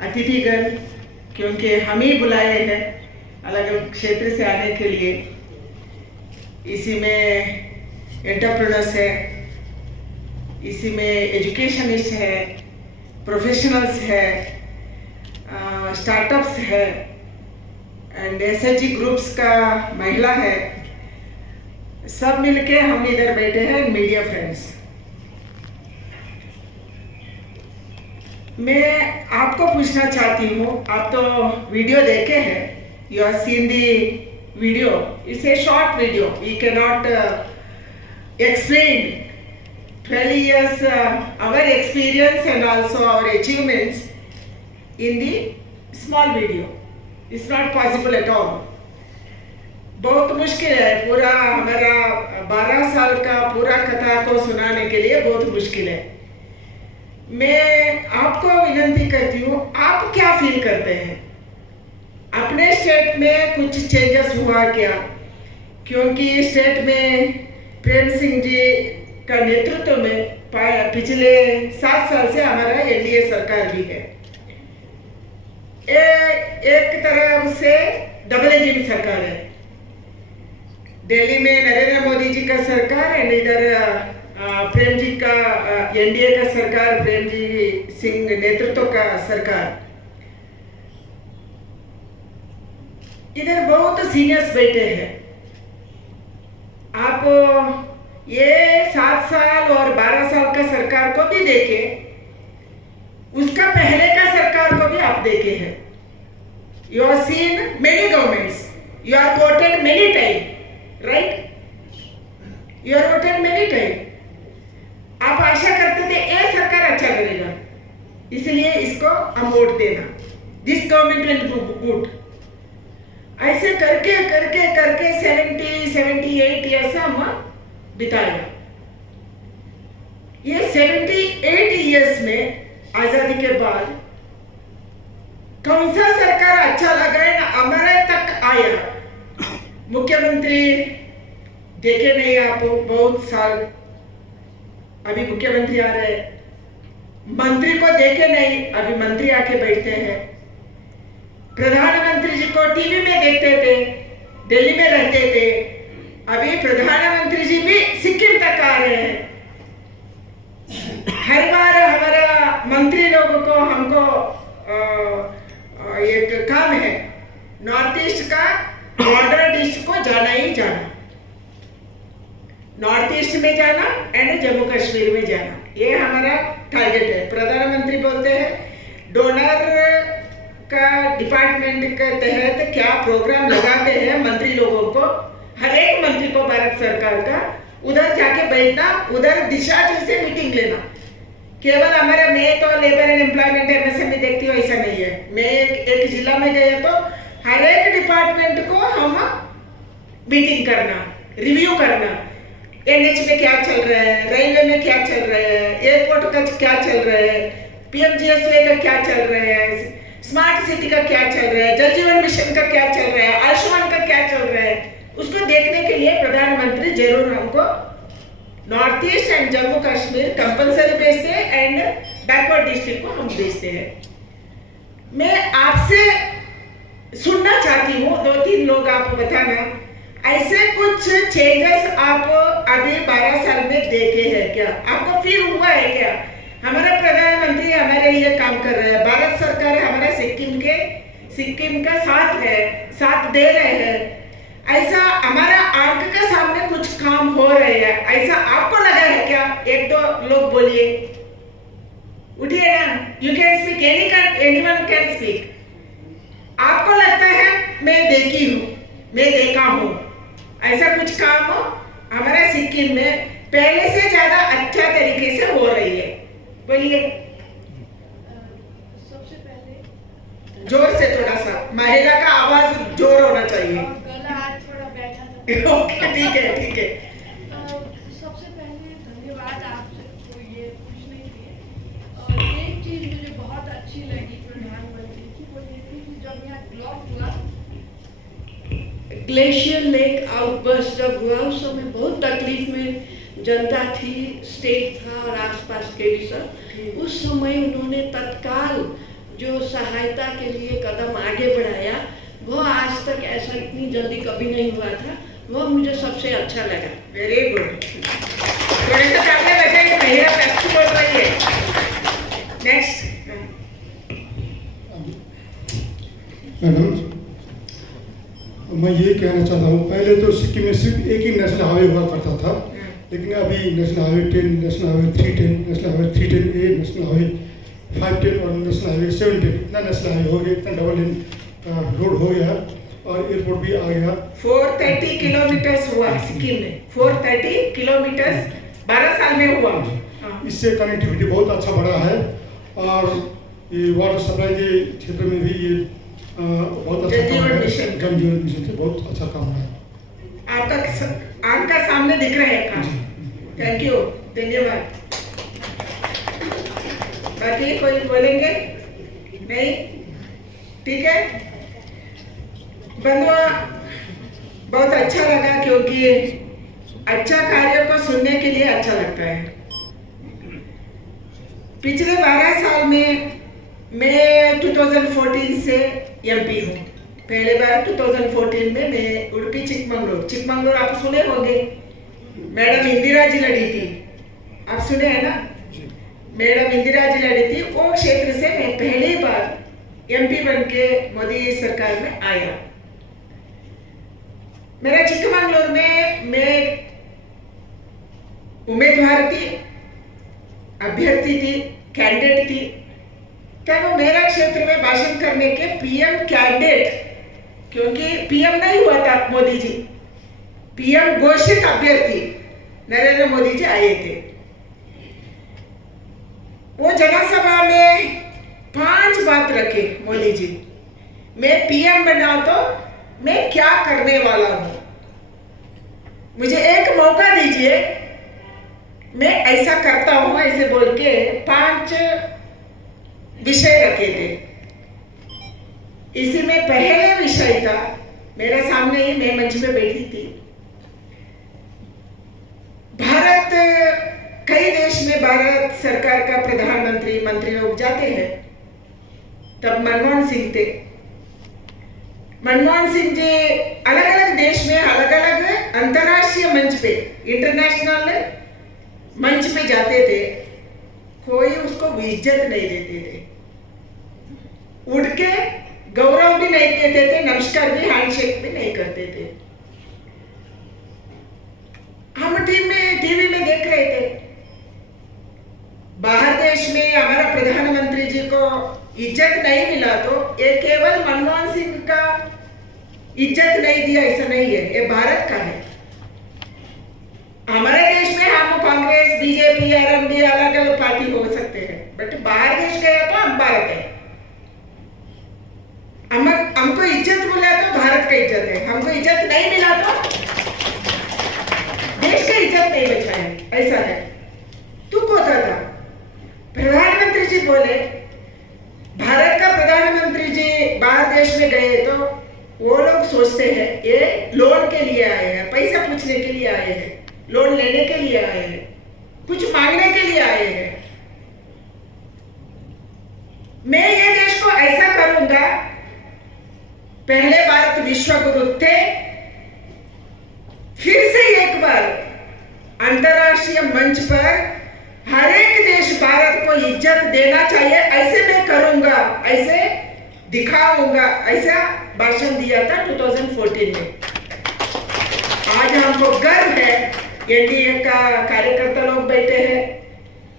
अतिथिगण, क्योंकि हम ही बुलाए हैं अलग अलग क्षेत्र से आने के लिए। इसी में एंटरप्रेन्योर्स है, इसी में एजुकेशनिस्ट है, प्रोफेशनल्स है, स्टार्टअप्स है एंड एसएचजी ग्रुप्स का महिला है। सब मिलके हम इधर बैठे हैं मीडिया फ्रेंड्स। मैं आपको पूछना चाहती हूँ, आप तो वीडियो देखे हैं, you are seen the video, it's a short video, we can not explain 12 years our experience and also our achievements in the small video. It's not possible at all. बहुत मुश्किल है, पूरा हमारा 12 साल का पूरा कथा को सुनाने के लिए बहुत मुश्किल है। मैं आपको विनती करती हूँ, आप क्या फील करते हैं? अपने स्टेट में कुछ चेंजेस हुआ क्या? क्योंकि स्टेट में प्रेम सिंह जी का नेतृत्व में पिछले 7 साल से हमारा एनडीए सरकार भी है। एक तरह से डबल इंजन सरकार है। दिल्ली में नरेंद्र मोदी जी का सरकार एंड इधर प्रेम जी का एनडीए का सरकार, प्रेम जी सिंह नेतृत्व का सरकार। इधर बहुत सीनियर्स बैठे हैं। आप ये 7 साल और 12 साल का सरकार को भी देखे, उसका पहले का सरकार को भी आप देखे हैं। You are seen many governments, you are voted many time, right? You are voted many time. आप आशा करते थे ये सरकार अच्छा करेगा, इसलिए इसको हम वोट देना, this government will do good. ऐसे करके करके करके 78 ईयर्स हम बिताया। ये 78 ईयर्स में आजादी के बाद कौन सा सरकार अच्छा लगा है ना हमारे तक आया? मुख्यमंत्री देखे नहीं आप बहुत साल, अभी मुख्यमंत्री आ रहे हैं। मंत्री को देखे नहीं, अभी मंत्री आके बैठते हैं। प्रधानमंत्री जी को टीवी में देखते थे, दिल्ली में रहते थे, अभी प्रधानमंत्री जी भी सिक्किम तक आ रहे हैं। हर बार हमारा मंत्री लोगों को हमको एक काम है, नॉर्थ ईस्ट का बॉर्डर डिस्ट्रिक्ट को जाना ही जाना, नॉर्थ ईस्ट में जाना एंड जम्मू कश्मीर में जाना, ये हमारा टारगेट है। प्रधानमंत्री बोलते हैं डोनर का डिपार्टमेंट के तहत क्या प्रोग्राम लगाते हैं मंत्री लोगों को, हर एक मंत्री को भारत सरकार का उधर जाके बैठना, उधर दिशा जी से मीटिंग लेना। केवल हमारा मैं तो लेबर एंड एम्प्लॉयमेंट एमएसएमई देखती हूँ, ऐसा नहीं है। मैं एक जिला में गया तो हर एक डिपार्टमेंट को हम मीटिंग करना, रिव्यू करना, एनएच में क्या चल रहा है, रेलवे में क्या चल रहा है, एयरपोर्ट का क्या चल रहा है, पीएमजीएसवाई का क्या चल रहा है, स्मार्ट सिटी का क्या चल रहा है, जल जीवन मिशन का क्या चल रहा है, आयुष्मान का क्या चल रहा है, उसको देखने के लिए प्रधानमंत्री जरूर हमको north east and Jammu Kashmir compulsory भेजते हैं एंड बैकवर्ड डिस्ट्रिक्ट को हम भेजते हैं। मैं आपसे सुनना चाहती हूँ, 2-3 लोग आप बताना, ऐसे कुछ चेंजेस आप अभी 12 साल में देखे हैं क्या? आपको फील हुआ है क्या? हमारा प्रधानमंत्री हमारे लिए काम कर रहे हैं, भारत सरकार हमारा सिक्किम का साथ है, साथ दे रहे हैं। ऐसा हमारा आंख के सामने कुछ काम हो रहे हैं, ऐसा आपको लगा है क्या? 1-2 लोग बोलिए, उठिए ना, you can speak, anyone can speak. आपको लगता है मैं देखी हूँ, मैं देखा हूँ, ऐसा कुछ काम हमारा सिक्किम में पहले से ज्यादा अच्छा तरीके से हो रही है? बोलिए। सबसे पहले जोर से, थोड़ा सा महिला का आवाज जोर होना चाहिए। गला आज थोड़ा बैठा था। ओके, ठीक है, ठीक है। सबसे पहले धन्यवाद आपसे ये पूछने के लिए। एक चीज मुझे बहुत अच्छी लगी प्रधानमंत्री की, वो ये थी कि जब यहाँ ब्लॉक हुआ, ग्लेशियर लेक आउटबर्स्ट जब हुआ, उस समय बहुत तकलीफ में जनता थी, स्टेट था और आसपास के भी सब। उस समय उन्होंने तत्काल जो सहायता के लिए कदम आगे बढ़ाया, वह आज तक ऐसा इतनी जल्दी कभी नहीं हुआ था। वह मुझे सबसे अच्छा लगा। Very good. थोड़ा सा आपने बताया महिला पैक्स बोल रही है। नेक्स्ट मैडम, मैं ये कहना चाहता हूँ, पहले तो सिक्किम में सिर्फ एक ही नेशनल हाईवे हुआ करता था, लेकिन अभी national highway 10, national highway 310, national highway 310A, national highway 510 और नेशनल हाईवे 710, इतना नेशनल हाईवे हो गया, इतना डबल लेन रोड हो गया और एयरपोर्ट भी आ गया। 430 किलोमीटर हुआ सिक्किम में, 430 किलोमीटर 12 साल में हुआ। इससे कनेक्टिविटी बहुत अच्छा बढ़ा है और ये वाटर सप्लाई के क्षेत्र में भी ये बहुत अच्छा काम है। जल जीवन मिशन से बहुत अच्छा काम है। आपका सामने दिख रहा है काम। थैंक यू, धन्यवाद। बाकी कोई बोलेंगे? नहीं? ठीक है। बंधुआ, बहुत अच्छा लगा क्योंकि अच्छा कार्यों को सुनने के लिए अच्छा लगता है। पिछले 12 साल में मैं 2014 से एमपी हूँ। पहले बार 2014 में मैं उडुपी चिकमंगलूर आप सुने होंगे, मैडम इंदिरा जी लड़ी थी, आप सुने हैं ना? मैडम इंदिरा जी लड़ी थी, वो क्षेत्र से मैं पहली बार एमपी बन के मोदी सरकार में आया। मेरा चिकमंगलूर में मैं उम्मीदवार थी, अभ्यर्थी थी, कैंडिडेट थी। तब वो मेरा क्षेत्र में भाषण करने के पीएम कैंडिडेट, क्योंकि पीएम नहीं हुआ था मोदी जी, पीएम घोषित अभ्यर्थी नरेंद्र मोदी जी आए थे। वो जनसभा में 5 बात रखे मोदी जी, मैं पीएम बना तो मैं क्या करने वाला हूं, मुझे एक मौका दीजिए, मैं ऐसा करता हूं, ऐसे बोल के 5 विषय रखे थे। इसी में पहले विषय था, मेरे सामने ही मैं मंच पे बैठी थी, भारत, कई देश में भारत सरकार का प्रधानमंत्री मंत्री लोग जाते हैं। तब मनमोहन सिंह थे। मनमोहन सिंह जी अलग अलग देश में अलग अलग अंतर्राष्ट्रीय मंच पे, इंटरनेशनल मंच पे जाते थे, कोई उसको इज्जत नहीं देते थे, उड़ के गौरव भी नहीं देते थे, नमस्कार भी, हैंडशेक भी नहीं करते थे। हम टीवी में देख रहे थे, बाहर देश में हमारा प्रधानमंत्री जी को इज्जत नहीं मिला तो ये केवल मनमोहन सिंह का इज्जत नहीं दिया ऐसा नहीं है, ये भारत का है। हमारे देश में हम कांग्रेस, बीजेपी, आरएमडी अलग अलग पार्टी हो सकते हैं, बट बाहर देश गए तो हम भारत है। हमको इज्जत मिला तो भारत का इज्जत है, हमको इज्जत नहीं मिला तो देश का इज्जत नहीं बचा है, ऐसा है। दुख होता था। प्रधानमंत्री जी बोले, भारत का प्रधानमंत्री जी बाहर देश में गए तो वो लोग सोचते हैं ये लोन के लिए आए हैं, पैसा पूछने के लिए आए हैं, लोन लेने के लिए आए हैं, कुछ मांगने के लिए आए हैं। मैं ये देश को ऐसा करूंगा, पहले भारत विश्व गुरु थे, फिर से एक बार अंतर्राष्ट्रीय मंच पर हर एक देश भारत को इज्जत देना चाहिए, ऐसे मैं करूंगा, ऐसे दिखाऊंगा, ऐसा भाषण दिया था 2014 में। आज हमको गर्व है, एनडीए का कार्यकर्ता लोग बैठे हैं,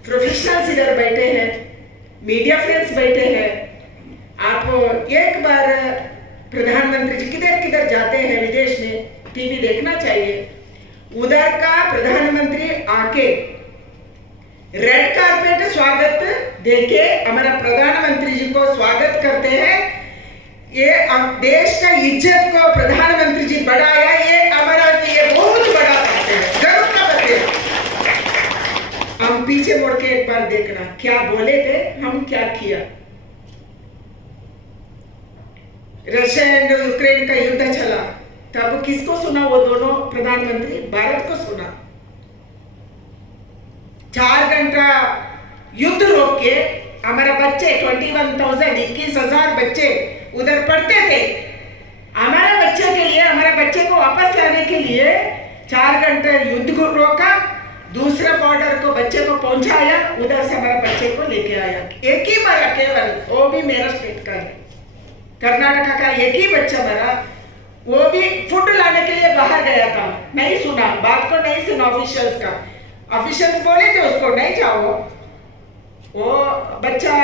प्रोफेशनल्स इधर बैठे हैं, मीडिया फ्रेंड्स बैठे हैं। आप एक बार प्रधानमंत्री जी किधर किधर जाते हैं विदेश में, टीवी देखना चाहिए। उधर का प्रधानमंत्री आके रेड कार्पेट स्वागत देके हमारा प्रधानमंत्री जी को स्वागत करते हैं। ये देश का इज्जत को प्रधानमंत्री जी बढ़ाया, ये हमारा लिए बहुत बड़ा बात है, गर्व का बात है। हम पीछे मुड़ के एक बार देखना, क्या बोले थे, हम क्या किया। रशिया एंड यूक्रेन का युद्ध चला, तब किसको सुना? वो दोनों प्रधानमंत्री भारत को सुना। 4 घंटा युद्ध रोक के हमारा बच्चे 21,000 बच्चे उधर पढ़ते थे। हमारे बच्चे के लिए, हमारे बच्चे को वापस लाने के लिए 4 घंटे युद्ध को रोका, दूसरे बॉर्डर को बच्चे को पहुंचाया, उधर से हमारे बच्चे को लेके आया। एक ही मरा केवल, वो भी मेरा स्टेट का है, कर्नाटका का एक ही बच्चा मरा। वो भी फूड लाने के लिए बाहर गया था, नहीं सुना बात को, नहीं सुना ऑफिशियल्स का। ऑफिशियल्स बोले थे उसको नहीं जाओ, वो बच्चा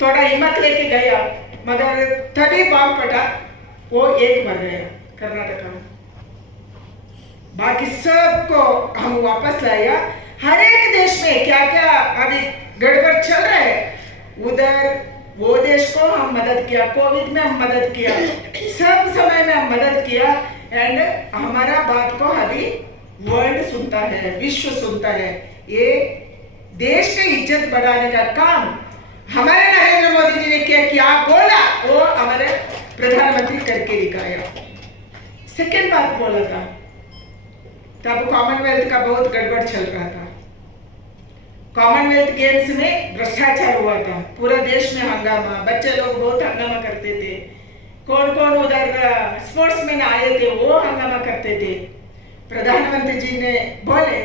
थोड़ा हिम्मत लेके गया, मगर तभी बॉम्ब फटा, वो एक मर गया कर्नाटका में। बाकी सबको हम वापस लाया। हर एक देश में क्या क्या अभी गड़बड़ चल रहा है, उधर वो देश को हम मदद किया, कोविड में हम मदद किया, सब समय में हम मदद किया। एंड हमारा बात को अभी वर्ल्ड सुनता है, विश्व सुनता है। ये देश की इज्जत बढ़ाने का काम हमारे नरेंद्र मोदी जी ने क्या बोला, वो हमारे प्रधानमंत्री करके दिखाया। सेकेंड बात बोला था, तब कॉमनवेल्थ का बहुत गड़बड़ चल रहा था। कॉमनवेल्थ गेम्स में भ्रष्टाचार हुआ था, पूरा देश में हंगामा, बच्चे लोग बहुत हंगामा करते थे। कौन कौन उधर स्पोर्ट्समैन आए थे, वो हंगामा करते थे। प्रधानमंत्री जी ने बोले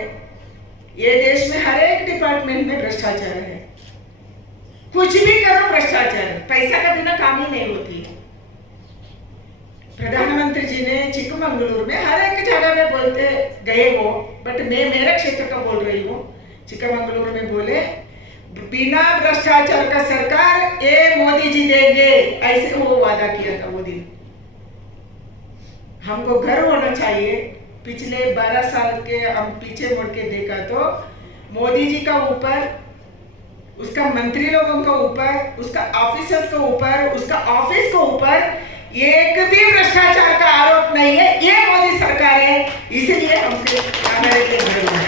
ये देश में हर एक डिपार्टमेंट में भ्रष्टाचार है, कुछ भी करो भ्रष्टाचार, पैसा का बिना काम ही नहीं होती। प्रधानमंत्री जी ने चिकमंगलुरु में हर एक जगह में बोलते गए वो, बट मैं मेरे क्षेत्र का बोल रही हूँ। चिकमंगलुरु में बोले बिना भ्रष्टाचार का सरकार ये मोदी जी देंगे, ऐसे वो वादा किया था वो दिन। हमको गर्व होना चाहिए, पिछले 12 साल के हम पीछे मुड़ के देखा तो मोदी जी का ऊपर, उसका मंत्री लोगों के ऊपर, उसका ऑफिसर्स के ऊपर, उसका ऑफिस के ऊपर एक भी भ्रष्टाचार का आरोप नहीं है। ये मोदी सरकार है, इसलिए हमसे हमारे लिए गर्व है।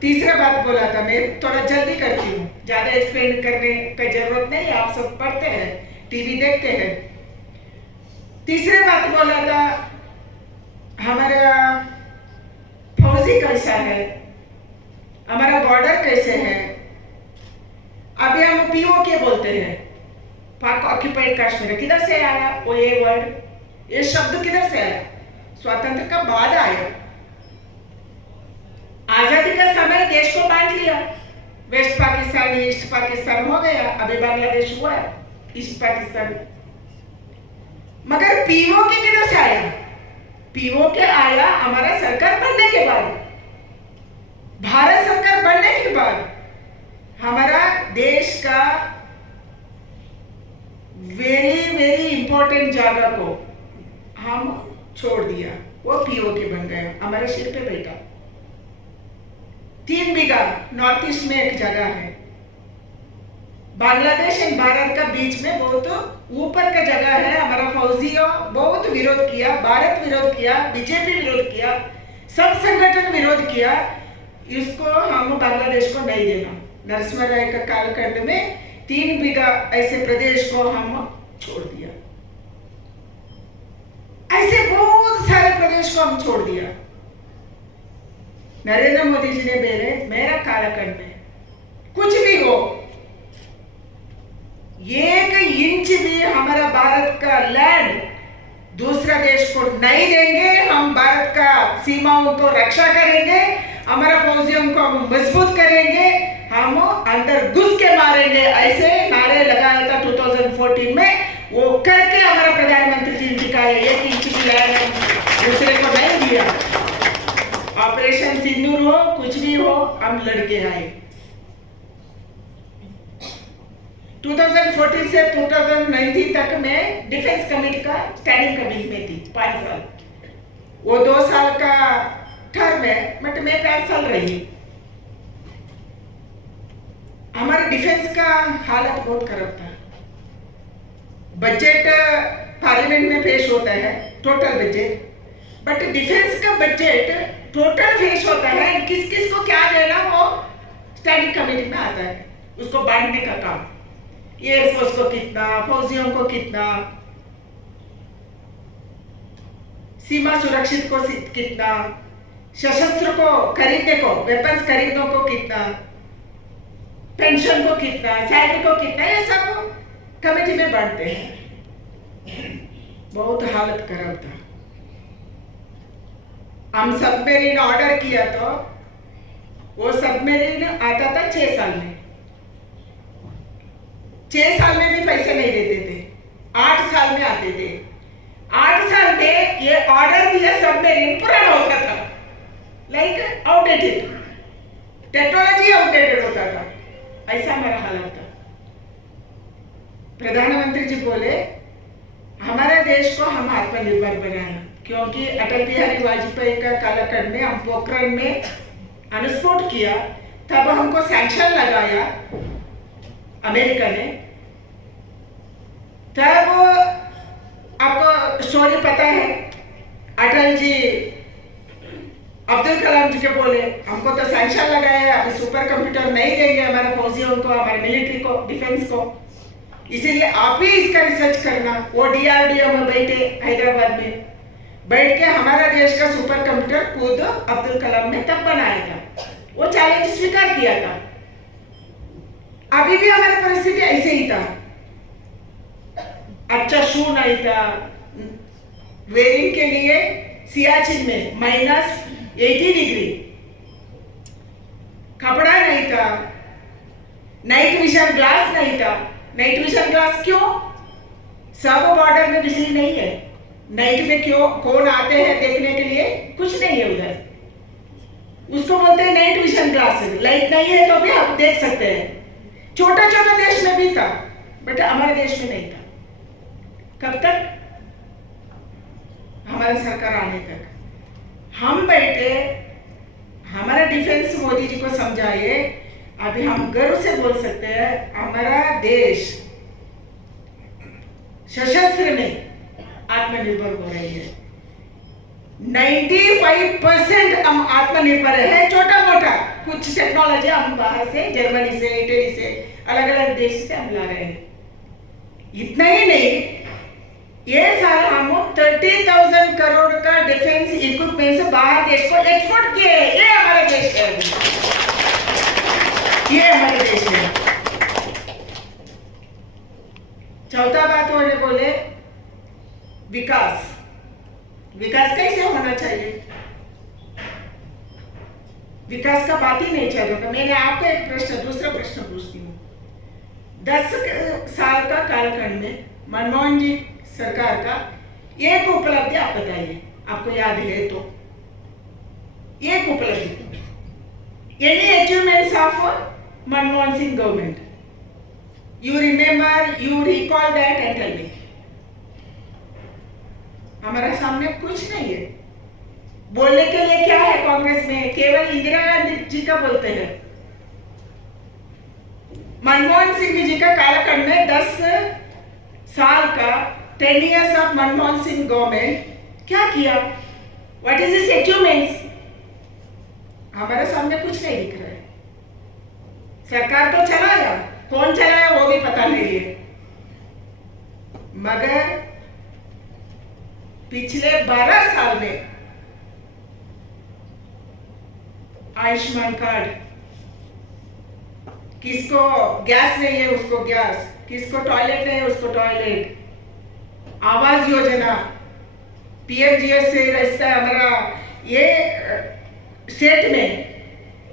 तीसरा बात बोला था, मैं थोड़ा जल्दी करती हूँ, ज्यादा एक्सप्लेन करने की जरूरत नहीं, आप सब पढ़ते हैं, टीवी देखते हैं। तीसरी बात बोला था, हमारा फौजी कैसा है, हमारा बॉर्डर कैसे है। अभी हम पीओके बोलते हैं, पाक ऑक्यूपाइड कश्मीर, किधर से आया वो ये वर्ड, ये शब्द किधर से आया? स्वतंत्र का बाद आया। आजादी का समय देश को बांट लिया, वेस्ट पाकिस्तान ईस्ट पाकिस्तान हो गया, अभी बांग्लादेश हुआ ईस्ट पाकिस्तान। मगर पीओके किधर से आया? पीओके आया हमारा सरकार बनने के बाद, भारत सरकार बनने के बाद हमारा देश का वेरी वेरी इंपॉर्टेंट जगह को हम छोड़ दिया, वो पीओके बन गया, हमारे सिर पे बैठा। 3 बीघा नॉर्थ ईस्ट में एक जगह है, बांग्लादेश एंड भारत का बीच में बहुत ऊपर का जगह है। हमारा फौजियों बहुत विरोध किया, भारत विरोध किया, बीजेपी विरोध किया, सब संगठन विरोध किया, इसको हम बांग्लादेश को नहीं देना। नरसिम्हा राय का कालखंड में 3 बीघा ऐसे प्रदेश को हम छोड़ दिया, ऐसे बहुत सारे प्रदेश को हम छोड़ दिया। नरेंद्र मोदी जी ने मेरा कालखंड में कुछ भी हो, 1 इंच भी हमारा भारत का लैंड दूसरा देश को नहीं देंगे। हम भारत का सीमाओं को रक्षा करेंगे, हमारा फौजियों को हम मजबूत करेंगे, हम अंदर घुस के मारेंगे, ऐसे नारे लगाया था 2014 में। वो करके हमारा प्रधानमंत्री जी ने दिखाया, 1 इंच भी लैंड दूसरे को नहीं दिया। ऑपरेशन सिंदूर हो, कुछ भी हो, हम लड़के आए। 2014 से 2019 तक मैं डिफेंस कमेटी का स्टैंडिंग कमेटी में थी 5 साल। वो 2 साल का टर्म है, बट मैं 5 साल रही। हमारे डिफेंस का हालत बहुत खराब था। बजट पार्लियामेंट में पेश होता है, टोटल बजट, बट डिफेंस का बजट टोटल पेश होता है, किस किस को क्या देना वो स्टैंडिंग कमेटी में आता है, उसको बांटने का काम। एयरफोर्स को कितना, फौजियों को कितना, सीमा सुरक्षित को कितना, सशस्त्र को खरीदने को, वेपन्स खरीदने को कितना, पेंशन को कितना, सैलरी को कितना, ये सब कमेटी में बांटते हैं। बहुत हालत खराब था। हम सबमरीन ऑर्डर किया तो वो सबमरीन आता था 6 साल में, 6 साल में भी पैसे नहीं देते थे, 8 साल में आते थे। 8 साल में ये ऑर्डर दिया सबमरीन पुराना होता था, लाइक आउटडेटेड, टेक्नोलॉजी आउटडेटेड होता था। ऐसा हमारा हालत था। प्रधानमंत्री जी बोले हमारे देश को हम आत्मनिर्भर बनाए, क्योंकि अटल बिहारी वाजपेयी का कालखंड में हम पोखरण में अनुस्फोट किया, तब हमको सैंक्शन लगाया अमेरिका ने। तब आपको स्टोरी पता है, अटल जी अब्दुल कलाम जी के बोले हमको तो सैंक्शन लगाया, अभी सुपर कंप्यूटर नहीं देंगे हमारे फौजियों को, हमारे मिलिट्री को, डिफेंस को, इसीलिए आप ही इसका रिसर्च करना। वो DRDO में बैठे, हैदराबाद में बैठ के हमारा देश का सुपर कंप्यूटर खुद अब्दुल कलाम ने तब बनाया था। वो चैलेंज स्वीकार किया था। अभी भी हमारी परिस्थिति ऐसे ही था। अच्छा शू नहीं था, वेयरिंग के लिए सियाचिन में -80 डिग्री, कपड़ा नहीं था, नाइट विजन ग्लास नहीं था। नाइट विजन ग्लास क्यों? सब बॉर्डर में बिजली नहीं है, नाइट में क्यों कौन आते हैं देखने के लिए, कुछ नहीं है उधर, उसको बोलते हैं नाइट विजन ग्लासेस। लाइट नहीं है तो भी आप देख सकते हैं। छोटा छोटा देश में भी था, बट हमारे देश में नहीं था। कब तक? हमारा सरकार आने तक। हम बैठे, हमारा डिफेंस मोदी जी को समझाए। अभी हम गर्व से बोल सकते हैं हमारा देश सशस्त्र में आत्मनिर्भर हो रही है। 95% हम आत्मनिर्भर है। छोटा मोटा कुछ टेक्नोलॉजी हम बाहर से, जर्मनी से, इटली से, अलग अलग देश से हम ला रहे हैं। इतना ही नहीं, ये साल हम 30,000 करोड़ का डिफेंस इक्विपमेंट से बाहर देश को एक्सपोर्ट किए। ये हमारा देश है, ये हमारे देश है। चौथा बात उन्होंने बोले विकास। विकास कैसे होना चाहिए? विकास का बात ही नहीं चल रहा था। मैंने आपको एक प्रश्न, दूसरा प्रश्न पूछती हूँ। 10 साल का कालखंड में मनमोहन जी सरकार का एक उपलब्धि आप बताइए, आपको याद है तो। एक उपलब्धि, any achievements of Manmohan Singh government, you remember, you recall that and tell me. हमारे सामने कुछ नहीं है। बोलने के लिए क्या है कांग्रेस में? केवल इंदिरा गांधी जी का बोलते हैं। मनमोहन सिंह जी का कालखंड में 10 साल का 10 years of Manmohan Singh government क्या किया? What is this achievements? हमारे सामने कुछ नहीं दिख रहा है। सरकार तो चलाया, कौन चलाया वो भी पता नहीं है। मगर पिछले 12 साल में आयुष्मान कार्ड, किसको गैस नहीं है उसको गैस, किसको टॉयलेट नहीं है उसको टॉयलेट, आवास योजना, PMGS से रास्ता हमारा, ये स्टेट में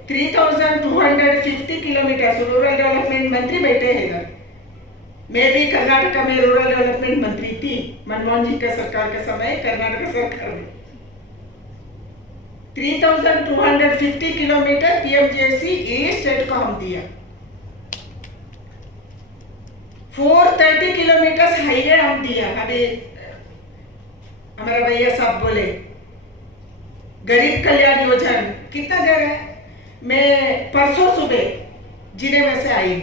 3250 किलोमीटर। रूरल डेवलपमेंट मंत्री बैठे हैं इधर। मैं भी कर्नाटक में रूरल डेवलपमेंट मंत्री थी मनमोहन जी का सरकार के समय, कर्नाटक सरकार में। 3250 किलोमीटर PMGS ये स्टेट को हम दिया। 430 किलोमीटर हाईवे हम दिया। अभी हमारा भैया साहब बोले गरीब कल्याण योजना कितना दे रहे हैं। मैं परसों सुबह जिले में से आई,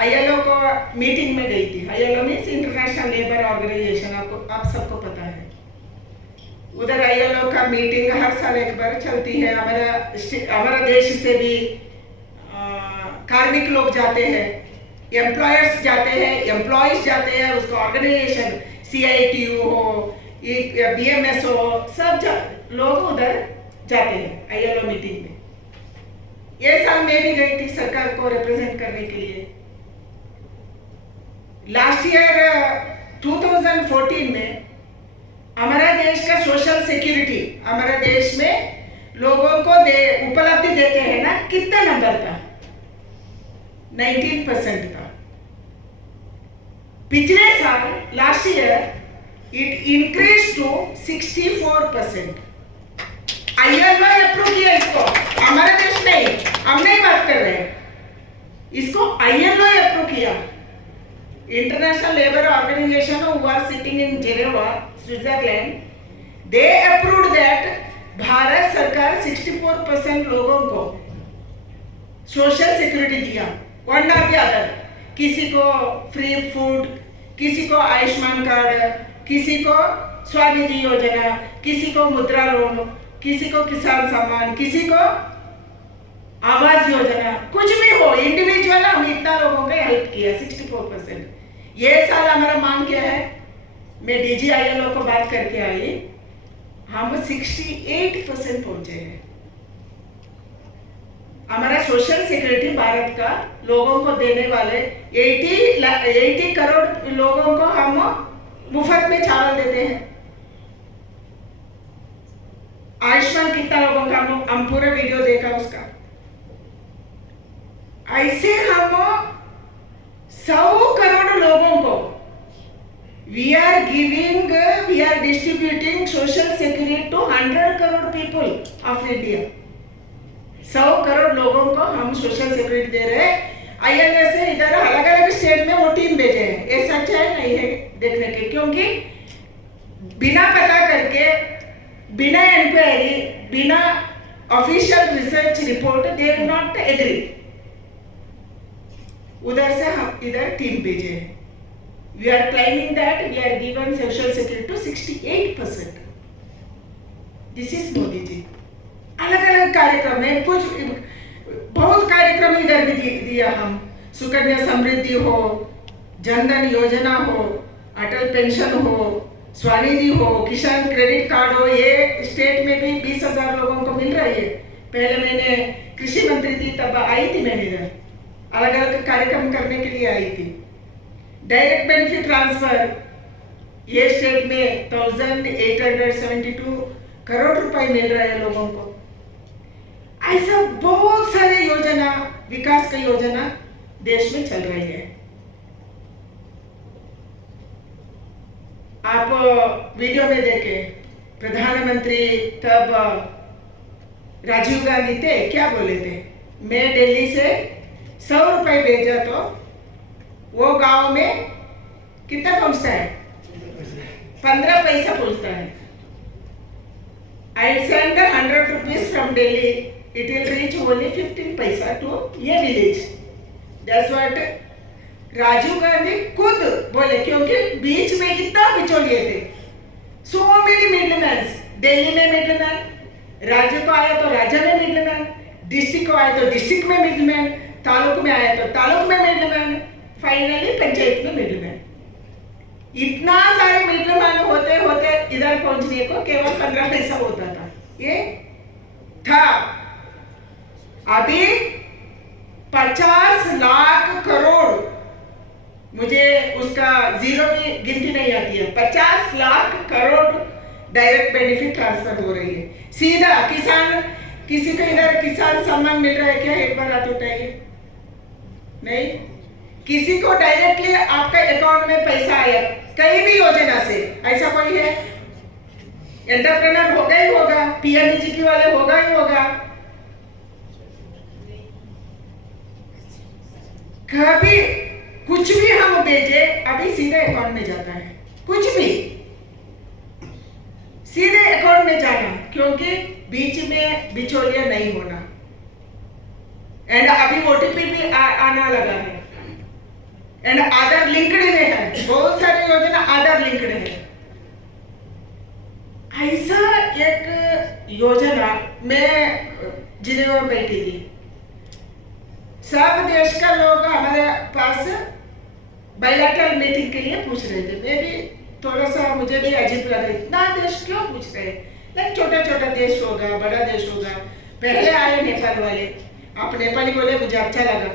ILO को मीटिंग में गई थी। ILO means international labour organisation, आप सबको पता है। उधर ILO का मीटिंग हर साल एक बार चलती है। हमारा देश से भी कार्मिक लोग जाते हैं, एम्प्लॉयर्स जाते हैं, एम्प्लॉयज जाते हैं। उसका ऑर्गेनाइजेशन CITU हो, BMS हो, सब लोग उधर जाते हैं ILO मीटिंग में। ये साल मैं भी गई थी सरकार को रिप्रेजेंट करने के लिए। लास्ट ईयर 2014 में हमारा देश का सोशल सिक्योरिटी, हमारा देश में लोगों को उपलब्धि देते हैं ना, कितना नंबर था? 19% था। पिछले साल last year it increase to 64%। ILO approve किया इसको, हमारे देश में हम नहीं बात कर रहे हैं, इसको ILO अप्रूव किया। International labour organisation who are sitting in Geneva, Switzerland, they approved that Bharat सरकार 64% लोगों को सोशल सिक्योरिटी दिया, वन और द अदर। किसी को फ्री फूड, किसी को आयुष्मान कार्ड, किसी को स्वनिधि योजना, किसी को मुद्रा लोन, किसी को किसान सम्मान, किसी को आवास योजना, कुछ भी हो इंडिविजुअल, हम इतना लोगों का हेल्प किया 64%। ये साल हमारा मांग क्या है? मैं DG ILO को बात करके आई, हम 68% पहुंचे हैं। हमारा सोशल सिक्योरिटी भारत का लोगों को देने वाले 80 करोड़ लोगों को हम मुफ्त में चावल देते हैं। आयुष्मान कितना लोगों का, हम पूरा वीडियो देखा उसका। ऐसे हम 100 करोड़ लोगों को we are distributing social security to 100 crore people of India। 100 crore लोगों को हम सोशल सिक्योरिटी दे रहे हैं। ILO से इधर अलग अलग स्टेट में वो टीम भेजे हैं। ये सच है नहीं है देखने के, क्योंकि बिना पता करके, बिना इंक्वायरी, बिना official research report they will not agree. उधर से हम इधर टीम भेजे हैं। We are claiming that we are given social security to 68%. This is Modi ji. अलग अलग कार्यक्रम है, कुछ बहुत कार्यक्रम इधर भी दिया हम। सुकन्या समृद्धि हो, जनधन योजना हो, अटल पेंशन हो, स्वनिधि हो, किसान क्रेडिट कार्ड हो, ये स्टेट में भी 20,000 लोगों को मिल रही है। पहले मैंने कृषि मंत्री थी तब आई थी, मैंने इधर अलग अलग कार्यक्रम करने के लिए आई थी। डायरेक्ट बेनिफिट ट्रांसफर, ये स्टेट में 1872 करोड़ रुपए मिल रहे हैं लोगों को। ऐसा बहुत सारे योजना, विकास की योजना देश में चल रही है। आप वीडियो में देखे, प्रधानमंत्री तब राजीव गांधी थे, क्या बोले थे? मैं दिल्ली से 100 रुपए भेजा तो वो गांव में कितना पहुंचता है? 15 पैसा पहुंचता है। I send 100 rupees from Delhi, it will reach only 15 paisa to ये village। That's what Rajiv Gandhi खुद बोले, क्योंकि बीच में इतना बिचौलिए थे। So many middlemen, दिल्ली में मिडलमैन, राज्य को आया तो राज्य में मिडलमैन, डिस्ट्रिक्ट को आया तो डिस्ट्रिक्ट में मिडलमैन, तालुक में आया तो तालुक में मिडलमैन, फाइनली पंचायत में मिडलमैन। इतना सारे मिडलमैन होते होते इधर पहुंचने को केवल 15 पैसा होता था। ये था। अभी 50 लाख करोड़, मुझे उसका जीरो भी गिनती नहीं आती है, 50 lakh crore direct benefit transfer हो रही है सीधा किसान। किसी को इधर किसान सम्मान मिल रहा है क्या? एक बार हाथ उठाइए। नहीं, किसी को डायरेक्टली आपका अकाउंट में पैसा आया कहीं भी योजना से, ऐसा कोई है? एंटरप्रेन्योर होगा ही होगा, PMEGP वाले होगा ही होगा। कभी कुछ भी हम भेजे अभी सीधे अकाउंट में जाता है, कुछ भी सीधे अकाउंट में जाना, क्योंकि बीच में बिचौलिया नहीं होना। एंड अभी OTP भी आना लगा है, एंड आधार लिंक्ड है, बहुत सारी योजना आधार लिंक्ड है। ऐसा एक योजना, मैं जिनेवा में बैठी थी, सब देश का लोग हमारे पास बायलैटरल मीटिंग के लिए पूछ रहे थे। मैं भी थोड़ा सा, मुझे भी अजीब लगा, इतना देश क्यों पूछ रहे? लाइक छोटा छोटा देश होगा, बड़ा देश होगा। पहले आए नेपाल वाले, आप नेपाली बोले, मुझे अच्छा लगा।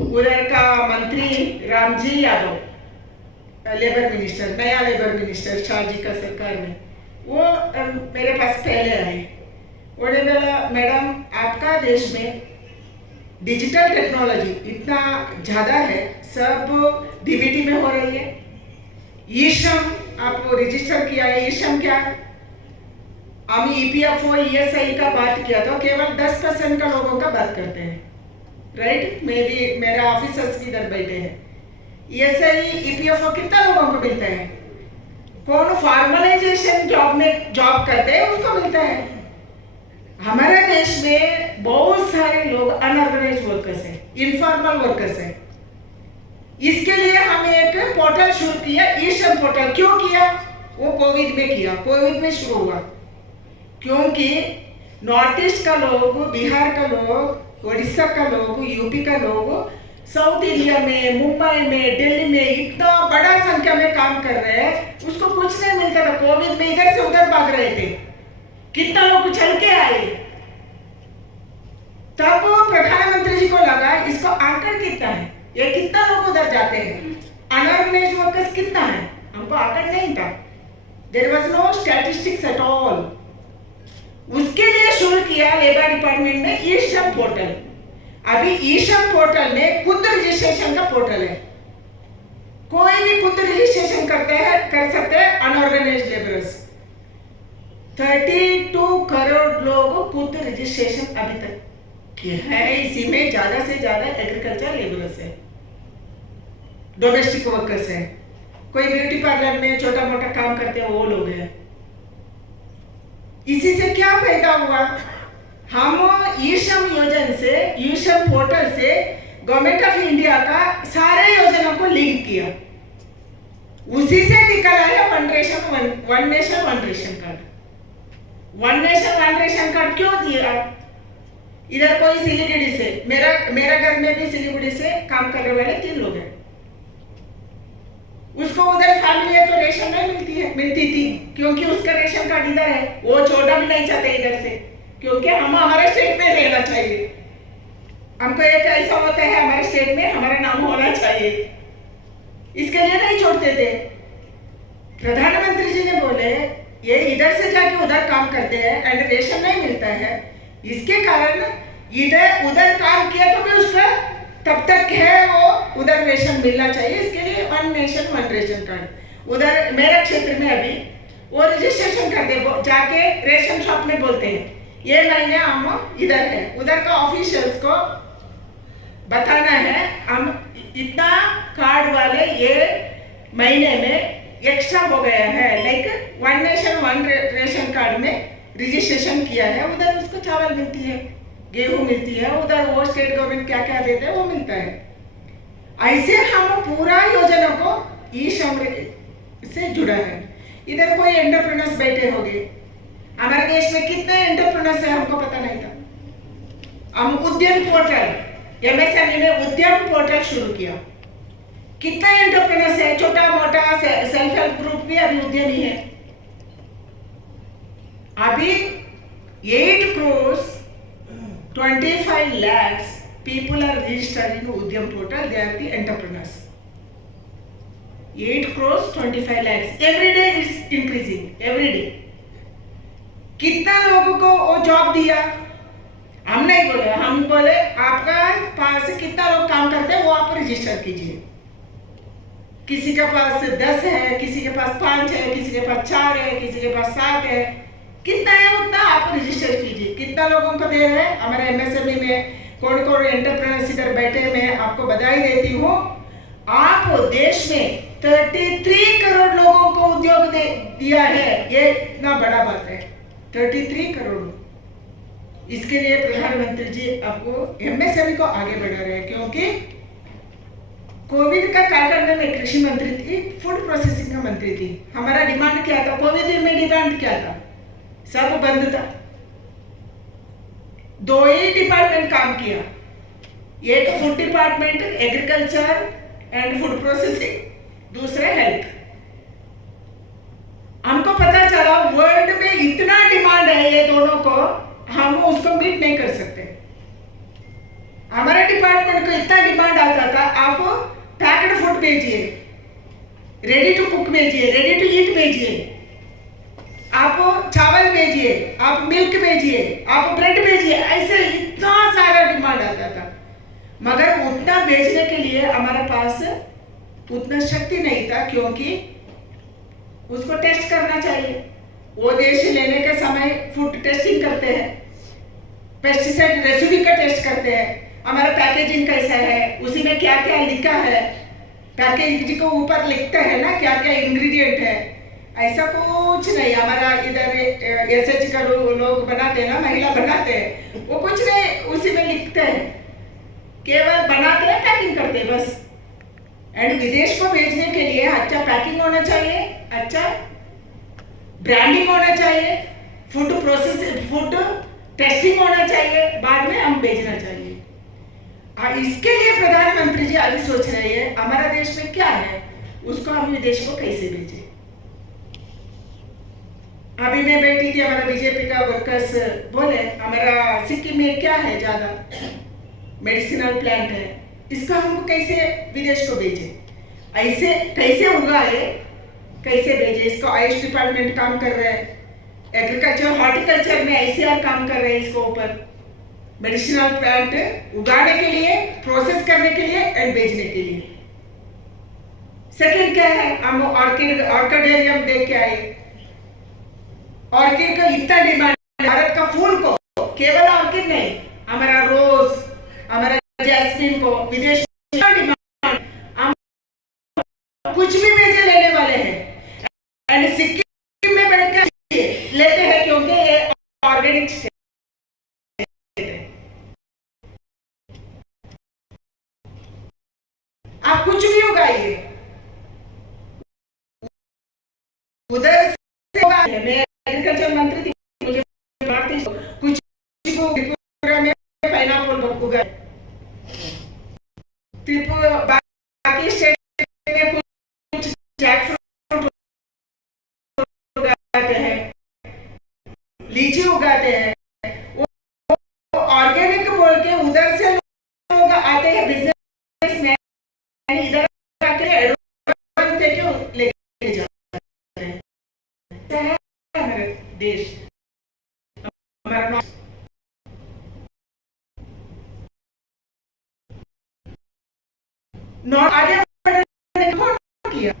उधर का मंत्री रामजी यादव, लेबर मिनिस्टर, नया लेबर मिनिस्टर शाहजी का सरकार में, वो मेरे पास पहले आए। उन्होंने बोला, मैडम आपका देश में डिजिटल टेक्नोलॉजी इतना ज़्यादा है, सब डीबीटी में हो रही है। ई श्रम आप रजिस्टर किया है, ई श्रम क्या है? हम ईपीएफओ ईएसआई का बात किया तो केवल 10% का लोगों का बात करते हैं, राइट? मेरा ऑफिसर्स भी इधर बैठे हैं। ईएसआई ईपीएफओ कितना लोगों को मिलता है? कौन फॉर्मलाइजेशन जॉब करते हैं उसको मिलता है। हमारे देश में बहुत सारे लोग अनऑर्गेनाइज्ड वर्कर्स हैं, इनफॉर्मल वर्कर्स हैं। इसके लिए हमने एक पोर्टल शुरू किया, ई श्रम पोर्टल। क्यों किया? वो कोविड में किया, कोविड में शुरू हुआ, क्योंकि नॉर्थ ईस्ट का लोग, बिहार का लोग, उड़ीसा का लोग, यूपी का लोग साउथ इंडिया में, मुंबई में, दिल्ली में इतना बड़ा संख्या में काम कर रहे हैं, उसको कुछ नहीं मिलता था। कोविड में इधर से उधर भाग रहे थे, कितना लोग उछल के आए। तब प्रधानमंत्री जी को लगा इसको आंकड़ कितना है, ये कितना लोग उधर जाते हैं, अनऑर्गेनाइज्ड वर्कर्स कितना है, हमको आंकड़ नहीं था। There was no statistics at all. उसके लिए शुरू किया लेबर डिपार्टमेंट ने ई श्रम पोर्टल। अभी ई श्रम पोर्टल में खुद रजिस्ट्रेशन का पोर्टल है, कोई भी खुद रजिस्ट्रेशन कर सकते हैं अनऑर्गेनाइज्ड लेबरर्स। 32 करोड़ लोग खुद रजिस्ट्रेशन अभी तक किए हैं। इसी में ज्यादा से ज्यादा एग्रीकल्चर लेबरर्स है, डोमेस्टिक वर्कर्स है, कोई ब्यूटी पार्लर में छोटा मोटा काम करते हैं वो लोग हैं। इसी से क्या फायदा हुआ? हम ई श्रम योजना से, ई श्रम पोर्टल से गवर्नमेंट ऑफ इंडिया का सारे योजना को लिंक किया। उसी से निकला है one nation one ration card. One nation one ration card क्यों दिया? इधर कोई सिलीगुड़ी से, मेरा घर में भी सिलीगुड़ी से काम करने वाले 3 लोग हैं, उसको उधर फैमिली है तो रेशन नहीं मिलती थी, क्योंकि उसका रेशन कार्ड इधर है। वो छोड़ना भी नहीं चाहते इधर से, क्योंकि हम हमारे स्टेट में रहना चाहिए। हमको एक ऐसा होता है हमारे स्टेट में हमारा नाम होना चाहिए, इसके लिए नहीं छोड़ते थे। प्रधानमंत्री जी ने बोले ये इधर से जाके उधर काम करते हैं एंड रेशन नहीं मिलता है, इसके कारण इधर उधर काम किया तो भी उसका तब तक है वो उधर रेशन मिलना चाहिए। इसके लिए one nation one ration card. उधर मेरे क्षेत्र में अभी वो रजिस्ट्रेशन करते, जाके रेशन शॉप में बोलते हैं ये महीने हम इधर है, उधर का ऑफिशियल्स को बताना है हम इतना कार्ड वाले ये महीने में एक्स्ट्रा हो गया है, like one nation one ration card में रजिस्ट्रेशन किया है। उधर उसको चावल मिलती है, गेहूं मिलती है, उधर वो स्टेट गवर्नमेंट क्या क्या देते हैं वो मिलता है। ऐसे हम पूरा योजना को ई श्रम से जुड़ा है। इधर कोई एंटरप्रेन्योर्स बैठे होंगे, हमारे देश में कितने एंटरप्रेन्योर्स है हमको पता नहीं था। हम उद्यम पोर्टल, एमएसएमई में उद्यम पोर्टल शुरू किया। कितने एंटरप्रेन्योर्स है, छोटा मोटा सेल्फ हेल्प ग्रुप भी अभी उद्यमी है। अभी 8 crores 25 lakhs people are registered in Udyam portal. They are the entrepreneurs. 8 crores 25 lakhs. Every day it's increasing. Every day. कितना लोगों को वो जॉब दिया? हम नहीं बोले, हम बोले आपका पास कितना लोग काम करते हैं वो आप रजिस्टर कीजिए। किसी के पास 10 है, किसी के पास 5 है, किसी के पास 4 है, किसी के पास 7 है, कितना है उतना आप रजिस्टर कीजिए। कितना लोगों को दे रहे हैं? हमारे एमएसएमई में कौन कौन एंटरप्रेन्योर्स इधर बैठे, मैं आपको बधाई देती हूँ। आप देश में 33 करोड़ लोगों को उद्योग दिया है, ये इतना बड़ा बात है। 33 करोड़। इसके लिए प्रधानमंत्री जी आपको एमएसएमई को आगे बढ़ा रहे हैं, क्योंकि कोविड का कालखंड में कृषि मंत्री थी, फूड प्रोसेसिंग का मंत्री थी। हमारा डिमांड क्या था? कोविड में डिमांड क्या था? सब बंद था। 2 ही डिपार्टमेंट काम किया, एक food department agriculture and food processing, दूसरा हेल्थ। हमको पता चला वर्ल्ड में इतना डिमांड है ये दोनों को, हम उसको मीट नहीं कर सकते। हमारे डिपार्टमेंट को इतना डिमांड आता था, आप पैक्ड फूड भेजिए, रेडी टू कुक भेजिए, रेडी टू ईट भेजिए, आप चावल भेजिए, आप मिल्क भेजिए, आप ब्रेड भेजिए, ऐसे इतना सारा डिमांड आता था। मगर उतना भेजने के लिए हमारे पास उतना शक्ति नहीं था, क्योंकि उसको टेस्ट करना चाहिए। वो देश लेने के समय फूड टेस्टिंग करते हैं, पेस्टिसाइड रेसिड्यू का टेस्ट करते हैं, हमारा पैकेजिंग कैसा है, उसी में क्या क्या लिखा है, पैकेजिंग को ऊपर लिखते हैं ना क्या क्या इंग्रेडिएंट है, ऐसा कुछ नहीं। हमारा इधर एसएच का लोग बनाते हैं ना, महिला बनाते हैं, वो कुछ नहीं उसी में लिखते हैं, केवल बनाते हैं, पैकिंग करते हैं बस। एंड विदेश को भेजने के लिए अच्छा पैकिंग होना चाहिए, अच्छा ब्रांडिंग होना चाहिए, फूड प्रोसेस फूड टेस्टिंग होना चाहिए, बाद में हम भेजना चाहिए। इसके लिए प्रधानमंत्री जी अभी सोच रहे हैं हमारा देश में क्या है, उसको हम विदेश को कैसे भेजें। अभी मैं बैठी थी, हमारा बीजेपी का वर्कर्स बोले हमारा सिक्किम में क्या है, ज्यादा मेडिसिनल प्लांट है, इसका हम कैसे विदेश को भेजें, ऐसे कैसे उगाए, कैसे भेजे। इसको आयुष डिपार्टमेंट काम कर रहे हैं, एग्रीकल्चर हॉर्टिकल्चर में आईसीआर काम कर रहे हैं इसको ऊपर, मेडिसिनल प्लांट उगाने के लिए, प्रोसेस करने के लिए एंड बेचने के लिए। सेकंड क्या है, हम ऑर्किडेरियम देख के आए, ऑर्किड का इतना डिमांड, भारत का फूल को, केवल ऑर्किड नहीं, हमारा रोज, हमारा जैस्मिन को विदेश में डिमांड, हम कुछ भी भेजे लेने वाले हैं। एंड सिक्किम में बैठ के लेते हैं क्योंकि ये ऑर्गेनिक है। आप कुछ भी उगाइए, उधर से उगाइए। मैं एग्रीकल्चर मंत्री थी, मुझे कुछ त्रिपुरा में पाइनएप्पल उगाए, त्रिपुरा बाकी स्टेट में कुछ जैकफ्रूट उगाते हैं, लीची उगाते हैं, वो ऑर्गेनिक बोल के उधर से लोग आते हैं बिजनेस में, इधर आके एडवांस देके लेके जाते हैं। हमारा देश, हमारा नॉर्थ आगे बढ़ने को किया।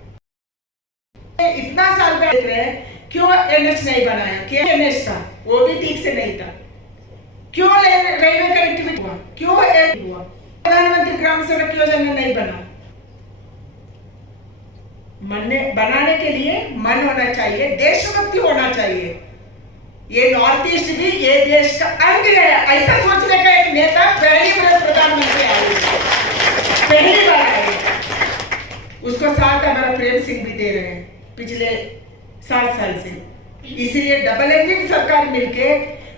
इतना साल बैठ रहे हैं, क्यों एनएच नहीं बनाया, क्या एनएच था वो भी ठीक से नहीं था, क्यों रेलवे कनेक्टिविटी हुआ, क्यों हुआ, प्रधानमंत्री ग्राम सड़क योजना नहीं बना। बनाने के लिए मन होना चाहिए, देशभक्ति होना चाहिए। ये नॉर्थ ईस्ट भी ये देश का अंग है, ऐसा सोचने का एक नेता पहली बार प्रधानमंत्री आए, पहली बार आए। उसको साथ हमारा प्रेम सिंह भी दे रहे हैं पिछले 7 साल से। इसलिए डबल इंजन सरकार मिलके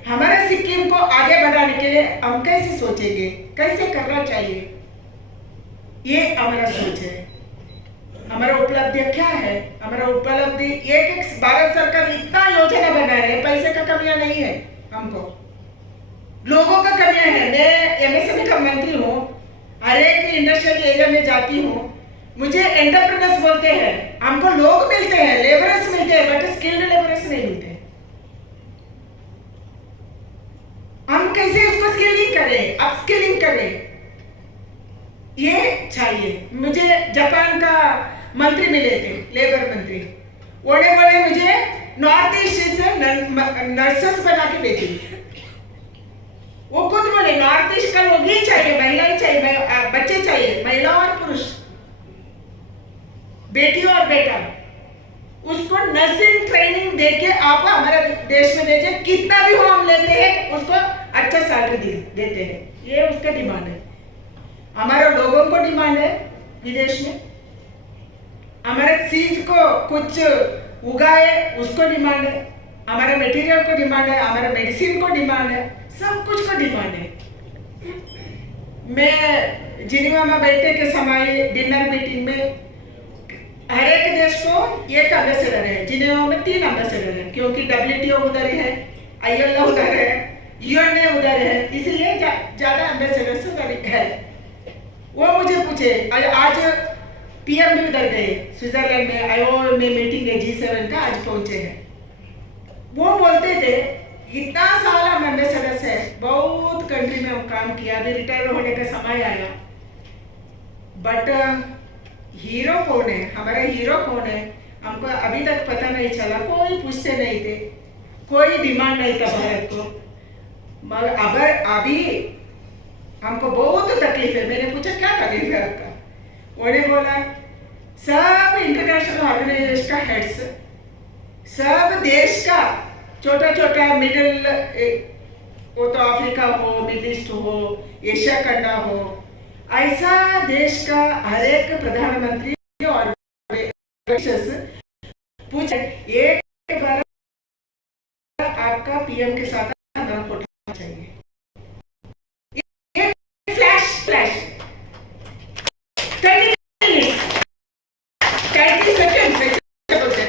हमारे सिक्किम को आगे बढ़ाने के लिए हम कैसे सोचेंगे, कैसे करना चाहिए, ये हमारा सोच है। हमारा उपलब्धि क्या है, हमारा उपलब्धि एक भारत सरकार इतना योजना बना रहे हैं, पैसे का कमियां नहीं है, हमको लोगों का कमियां है। मैं एमएसएमई का मंत्री हूँ, हर एक इंडस्ट्रियल एरिया में जाती हूँ, मुझे एंटरप्रेन्योर्स बोलते हैं, हमको लोग मिलते हैं, लेबरर्स मिलते हैं, बट स्किल्ड लेबरर्स नहीं मिलते। हम कैसे उसको स्किलिंग करें, अपस्किलिंग करें, ये चाहिए। मुझे जापान का मंत्री मिले थे, लेबर मंत्री, बोले मुझे नॉर्थ ईस्ट से नर्सेस बना के भेजी। वो खुद बोले नॉर्थ ईस्ट का लोग ही चाहिए, महिला ही चाहिए, बच्चे चाहिए, महिला और पुरुष, बेटी और बेटा। उसको नर्सिंग ट्रेनिंग देके आप हमारे देश में भेजे, कितना भी हो हम लेते हैं, उसको अच्छा सैलरी देते हैं, ये उसका डिमांड है। हमारे लोगों को डिमांड है विदेश में, हमारे सीज को कुछ उगाए उसको डिमांड है, हमारे मटेरियल को डिमांड है, हमारे मेडिसिन को डिमांड है, सब कुछ को डिमांड है। मैं जिनेवा में बैठे के समय डिनर मीटिंग में हर एक देश को एक एम्बेसडर है, जिनेवा में 3 एम्बेसडर है, क्योंकि WTO उधर है, ILO उधर है, UNA उधर है, इसलिए ज्यादा एम्बेसडर्स उधर है। वो मुझे पूछे, आज PM भी उधर गए, स्विट्जरलैंड में IOM में मीटिंग है G7 का, आज पहुंचे हैं। वो बोलते थे इतना साल हम एम्बेसडर्स है, बहुत कंट्री में हम काम किया, अभी रिटायर होने का समय आया, बट हीरो कौन है, हमारा हीरो कौन है, हमको अभी तक पता नहीं चला। कोई पूछते नहीं थे, कोई डिमांड नहीं था भारत को, मगर अगर अभी हमको बहुत तकलीफ है। मैंने पूछा क्या तकलीफ है आपका, उन्होंने बोला सब इंटरनेशनल ऑर्गेनाइजेशन का हेड्स, सब देश का छोटा छोटा मिडिल, वो तो अफ्रीका हो, मिडिल ईस्ट हो, एशिया खंडा हो, ऐसा देश का हर एक प्रधानमंत्री और पूछे एक बार आपका PM के साथ नाम उठाना चाहिए। फ्लैश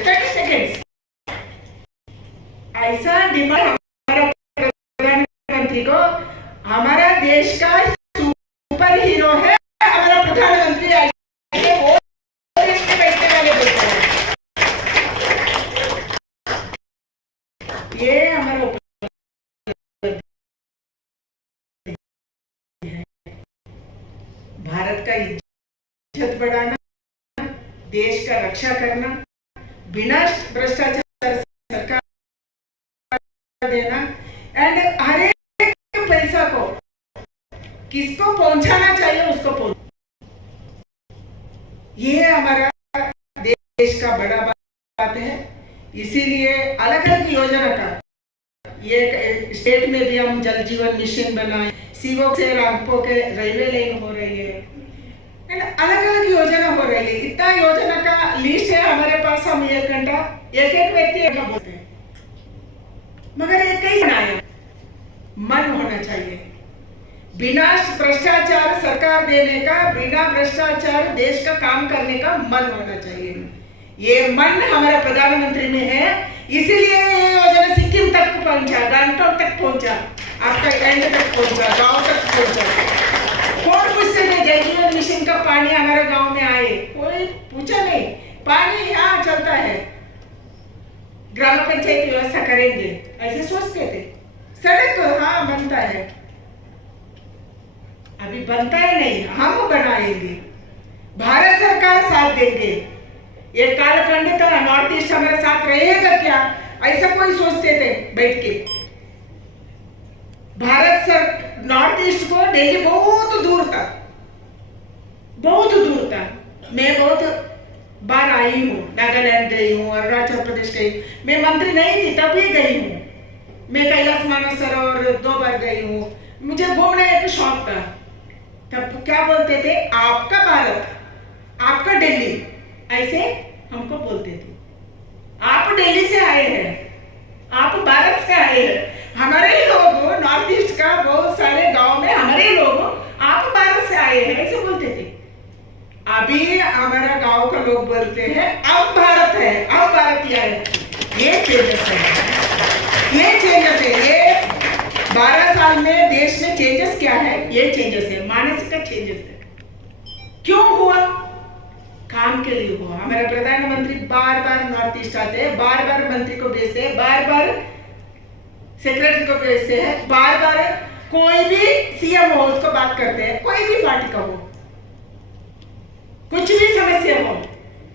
30 सेकेंड्स ऐसा डिमांड हमारा प्रधानमंत्री को, हमारा देश का सुपर हीरो है हमारा प्रधानमंत्री, ऐसे वो देश में बैठने वाले बोलते हैं। ये हमारा भारत का इज्जत बढ़ाना, देश का रक्षा करना, बिना भ्रष्टाचार सरकार देना, एंड हर एक पैसा को किसको पहुंचाना चाहिए उसको पहुंच, ये हमारा देश का बड़ा बात है। इसीलिए अलग अलग योजना का, ये स्टेट में भी हम जल जीवन मिशन बनाए, सीवोक से रामपो के रेलवे लाइन हो रही है, अलग अलग योजना हो रही है। इतना योजना का लिस्ट है हमारे पास, हम 1 घंटा एक व्यक्ति बोलते हैं, मगर ये कई बनाया, मन होना चाहिए। बिना भ्रष्टाचार सरकार देने का, बिना भ्रष्टाचार देश का काम करने का मन होना चाहिए। ये मन हमारा प्रधानमंत्री में है, इसीलिए ये योजना सिक्किम तक पहुंचा, गंगटोक तक पहुंचा, आपका एंड तक पहुंचा, गांव तक पहुंचा। कौन पूछते थे जल जीवन मिशन का पानी हमारे गांव में आए, कोई पूछा नहीं। पानी यहाँ चलता है, ग्राम पंचायत व्यवस्था करेंगे ऐसे सोचते थे। सड़क हाँ बनता है, अभी बनता है नहीं, हम बनाएंगे, भारत सरकार साथ देंगे। एक कालखंड था, नॉर्थ ईस्ट हमारे साथ रहेगा क्या, ऐसा कोई सोचते थे बैठ के। भारत सर नॉर्थ ईस्ट को दिल्ली बहुत दूर था, बहुत दूर था। मैं बहुत बार आई हूँ, नागालैंड गई हूँ, अरुणाचल प्रदेश गई, मैं मंत्री नहीं थी तब भी गई हूँ। मैं कैलाश मानसरोवर 2 बार गई हूँ, मुझे घूमने एक शौक था। तब क्या बोलते थे, आपका भारत, आपका दिल्ली, ऐसे हमको बोलते थे। आप दिल्ली से आए हैं, आप भारत से आए हैं, हमारे ही लोग नॉर्थ ईस्ट का बहुत सारे गांव में हमारे लोग, आप भारत से आए हैं ऐसे बोलते थे। अभी हमारा गांव का लोग बोलते हैं अब भारत है, अब भारतीय है। ये चेंजेस है, ये चेंजेस है। ये 12 साल में देश में चेंजेस क्या है, ये चेंजेस है, मानसिक का चेंजेस है। क्यों हुआ, काम के लिए हुआ। हमारे प्रधानमंत्री बार बार नॉर्थ ईस्ट आते हैं, बार बार मंत्री को भेजते हैं, बार बार सेक्रेटरी को भेजते हैं, बार बार कोई भी CM हो उसको बात करते हैं, कोई भी पार्टी का हो, कुछ भी समस्या हो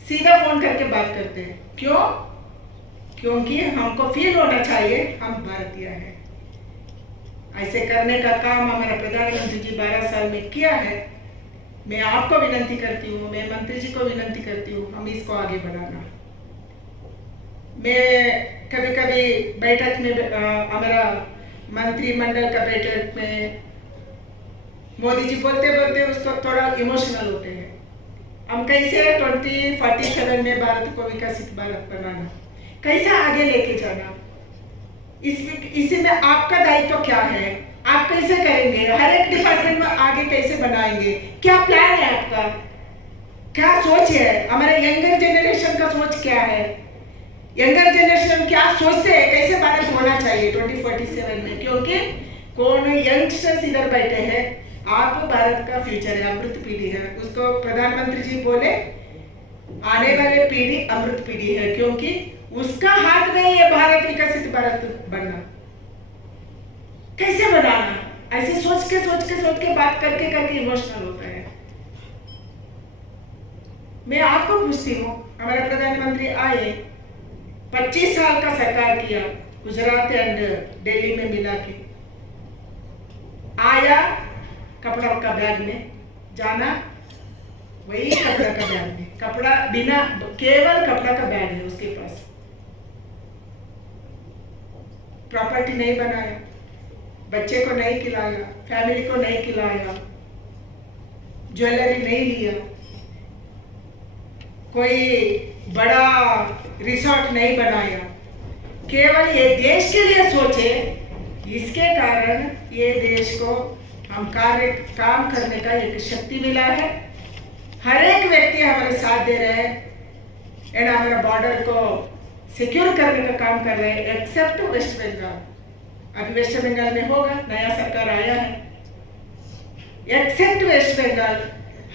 सीधा फोन करके बात करते हैं। क्यों? क्योंकि हमको फील होना चाहिए हम भारतीय हैं। ऐसे करने का काम हमारे प्रधानमंत्री जी 12 साल में किया है। मैं आपको विनती करती हूँ, मैं मंत्री जी को विनंती करती हूँ, हम इसको आगे बढ़ाना। मैं कभी कभी बैठक में, हमारा मंत्रिमंडल का बैठक में मोदी जी बोलते बोलते उसको थोड़ा इमोशनल होते हैं। हम कैसे 2047 में भारत को विकसित भारत बनाना, कैसे आगे लेके जाना, इसी में आपका दायित्व क्या है, आप कैसे करेंगे, हर एक डिपार्टमेंट में आगे कैसे बनाएंगे, क्या प्लान है आपका, क्या सोच है, हमारे यंगर जनरेशन का सोच क्या है, यंगर जनरेशन क्या सोचते हैं, कैसे भारत होना चाहिए 2047 में, क्योंकि कौन यंगस्टर्स इधर बैठे हैं, आप भारत का फ्यूचर है, अमृत पीढ़ी है, उसको प्रधानमंत्री जी बोले आने वाले पीढ़ी अमृत पीढ़ी है, क्योंकि उसका हाथ में ये भारत विकसित भारत बनना, कैसे बनाना, ऐसे सोच के बात करके इमोशनल होता है। मैं आपको पूछती हूँ, हमारे प्रधानमंत्री आए, 25 साल का सरकार किया, गुजरात एंड दिल्ली में मिला के आया, कपड़ा का बैग में जाना, वही कपड़ा का बैग में, कपड़ा बिना, केवल कपड़ा का बैग है उसके पास, प्रॉपर्टी नहीं बनाया, बच्चे को नहीं खिलाया, फैमिली को नहीं खिलाया, ज्वेलरी नहीं लिया, कोई बड़ा रिसोर्ट नहीं बनाया, केवल ये देश के लिए सोचे, इसके कारण ये देश को हम काम करने का एक शक्ति मिला है। हर एक व्यक्ति हमारे साथ दे रहे हैं एंड हमारा बॉर्डर को सिक्योर करने का काम कर रहे हैं, एक्सेप्ट वेस्ट बंगाल। अभी वेस्ट बंगाल में होगा, नया सरकार आया है, एक्सेप्ट वेस्ट बंगाल,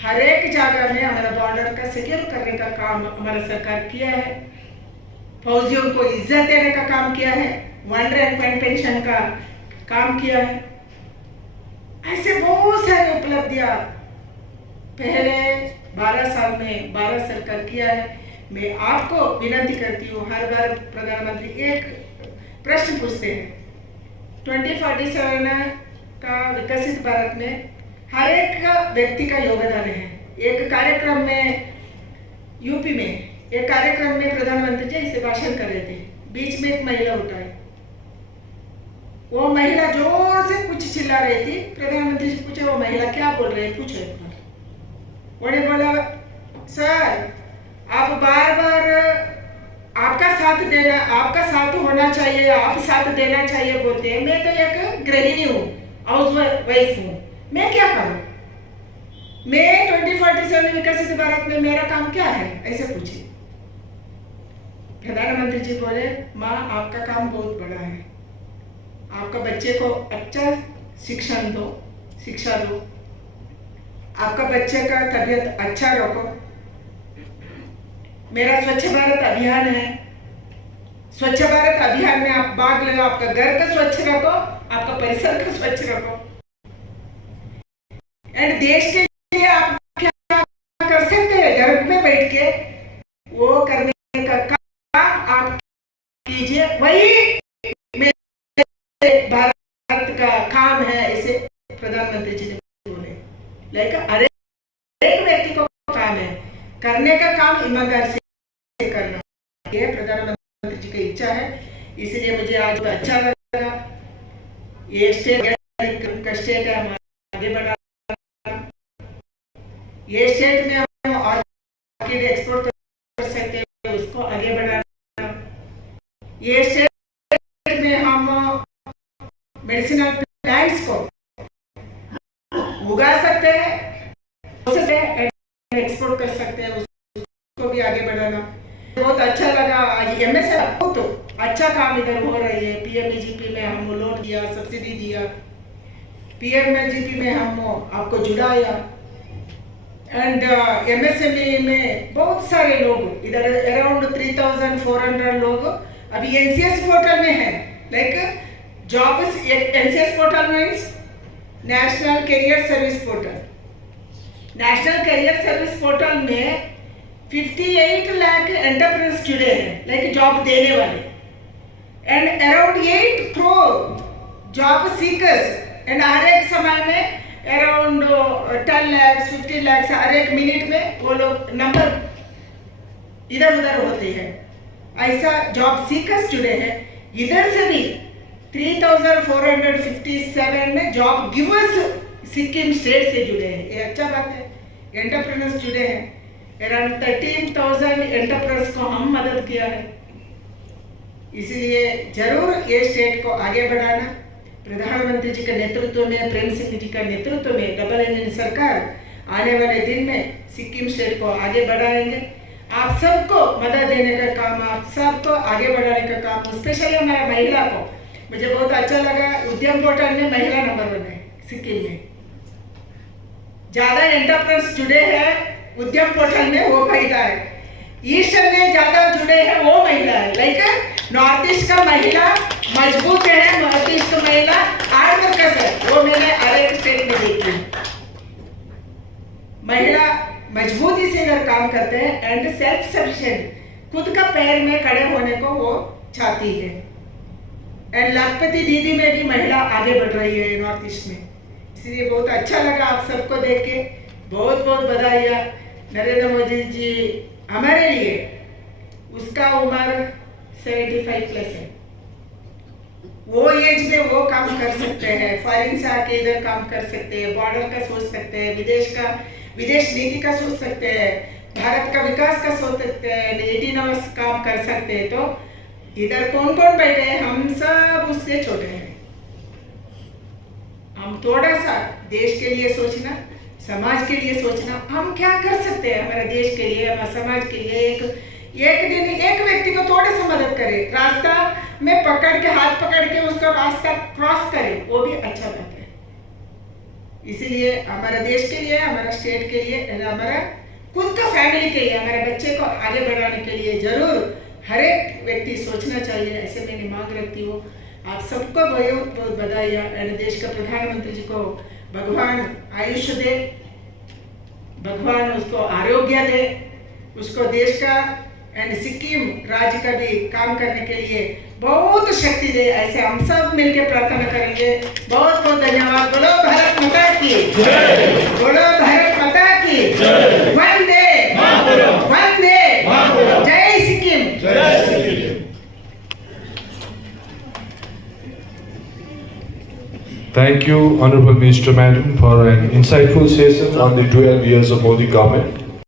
हर एक जगह में हमारा बॉर्डर का सिक्योर करने का काम हमारा सरकार किया है, फौजियों को इज्जत देने का काम किया है, 1 रैंक 1 पेंशन का काम किया है, ऐसे बहुत सारी उपलब्धियां पहले 12 साल में 12 सरकार किया है। मैं आपको विनती करती हूँ, हर बार प्रधानमंत्री एक प्रश्न पूछते हैं, 2047 का विकसित भारत में हर एक व्यक्ति का योगदान है। एक कार्यक्रम में यूपी में एक कार्यक्रम में प्रधानमंत्री जी इसे भाषण कर रहे थे, बीच में एक महिला उठाई, वो महिला जोर से कुछ चिल्ला रही थी, प्रधानमंत्री जी पूछे वो महिला क्या बोल रही है, पूछो एक बार। उन्होंने बोला सर आप बार बार आपका साथ देना, आपका साथ होना चाहिए, आप साथ देना चाहिए बोलते हैं, मैं तो एक गृहिणी हूँ, हाउस वाइफ हूँ, मैं क्या करूँ, मैं 2047 विकसित भारत में मेरा काम क्या है, ऐसे पूछे। प्रधानमंत्री जी बोले माँ आपका काम बहुत बड़ा है, आपका बच्चे को अच्छा शिक्षा दो, आपका बच्चे का तबीयत अच्छा रखो, मेरा स्वच्छ भारत अभियान है, स्वच्छ भारत अभियान में आप भाग लो, आपका घर का स्वच्छ रखो, आपका परिसर का स्वच्छ रखो, एंड देश के लिए आप क्या कर सकते हैं, घर में बैठ के वो करने का काम आप कीजिए, वही मेरे भारत का काम है, इसे प्रधानमंत्री जी ने बोले। लेकिन हर एक व्यक्ति को काम है, करने का काम ईमानदारी से करना, ये प्रधानमंत्री जी की इच्छा है, इसलिए मुझे आज अच्छा लगा। ये स्टेट का स्टेट है, हम आगे बढ़ा, ये स्टेट में हम ऑर्किड एक्सपोर्ट कर सकते हैं, उसको आगे बढ़ाना, ये स्टेट में हम मेडिसिनल प्लांट्स को उगा सकते हैं, एक्सपोर्ट कर सकते हैं, उसको भी आगे बढ़ाना। बहुत अच्छा लगा, एमएसएफ तो अच्छा काम इधर हो रही है, पीएमजीपी में हम लोन दिया, सब्सिडी दिया, पीएमजीपी में हम आपको जुड़ाया, एंड एमएसएमई में बहुत सारे लोग इधर अराउंड 3400 लोग अभी एनसीएस पोर्टल में है, like jobs, NCS portal means national career service portal, national career service portal में 58 लाख एंटरप्रेन्योर्स जुड़े हैं, लाइक जॉब देने वाले, and around 8 crore job seekers, and हर एक समय में अराउंड 10 लाख 50 लाख हर एक मिनट में वो लोग नंबर इधर उधर होते हैं, ऐसा जॉब सीकर्स जुड़े हैं। इधर से भी 3457 में जॉब गिवर्स सिक्किम स्टेट से जुड़े हैं, ये अच्छा बात है, एंटरप्रेन्योर्स जुड़े हैं, अराउंड 13,000 एंटरप्रेन्योर्स को हम मदद किया है, इसलिए जरूर ये स्टेट को आगे बढ़ाना। प्रधानमंत्री जी के नेतृत्व में, प्रेम सिंह जी का नेतृत्व में डबल इंजन सरकार आने वाले दिन में सिक्किम स्टेट को आगे बढ़ाएंगे। आप सबको मदद देने का काम, आप सबको आगे बढ़ाने का काम, स्पेशली हमारा महिला को मुझे बहुत अच्छा लगा। उद्यम पोर्टल में महिला नंबर 1 है सिक्किम में। ज्यादा एंटरप्रेन्योर्स जुड़े हैं उद्यम पोर्टल में, वो महिला है। ईस्ट में ज्यादा जुड़े हैं वो महिला है। लाइक नॉर्थ ईस्ट का महिला मजबूत है, नॉर्थ ईस्ट का महिला आत्मकस है, वो मैंने हर एक स्टेट में देखी। महिला मजबूती से अगर काम करते हैं एंड सेल्फ सफिशिएंट, खुद का पैर में खड़े होने को वो चाहती है। एंड लखपति दीदी में भी महिला आगे बढ़ रही है नॉर्थ ईस्ट में, इसलिए बहुत अच्छा लगा आप सबको देख के। बहुत बहुत बधाई। नरेंद्र मोदी जी हमारे लिए, उसका उम्र 75 प्लस है, वो एज में वो काम कर सकते हैं, फॉरेन से आके इधर काम कर सकते हैं, बॉर्डर का सोच सकते हैं, विदेश नीति का सोच सकते हैं, भारत का विकास का सोच सकते हैं, 18 आवर्स काम कर सकते हैं। तो इधर कौन कौन बैठे हैं, हम सब उससे छोटे हैं। हम थोड़ा सा देश के लिए सोचना, समाज के लिए सोचना, हम क्या कर सकते हैं हमारे देश के लिए, हमारे समाज के लिए। एक दिन एक व्यक्ति को थोड़ा सा मदद करे, रास्ता में पकड़ के, हाथ पकड़ के उसका रास्ता क्रॉस करे, वो भी अच्छा बात है। इसीलिए हमारे देश के लिए, हमारा स्टेट के लिए, हमारा खुद का फैमिली के लिए, हमारे बच्चे को आगे बढ़ाने के लिए जरूर हर एक व्यक्ति सोचना चाहिए, ऐसे मैंने मांग रखती हूँ। आप सबको बहुत बहुत बधाई। एंड देश का प्रधानमंत्री जी को भगवान आयुष्य दे, भगवान उसको आरोग्य दे, उसको देश का एंड सिक्किम राज्य का भी काम करने के लिए बहुत शक्ति दे, ऐसे हम सब मिलकर प्रार्थना करेंगे। बहुत बहुत धन्यवाद। बोलो भारत माता की जय, बोलो भारत माता की जय, वंदे वंदे, जय सिक्किम, जय Sikkim. Thank you, Honorable Minister Madam, for an insightful session on the 12 years of Modi government.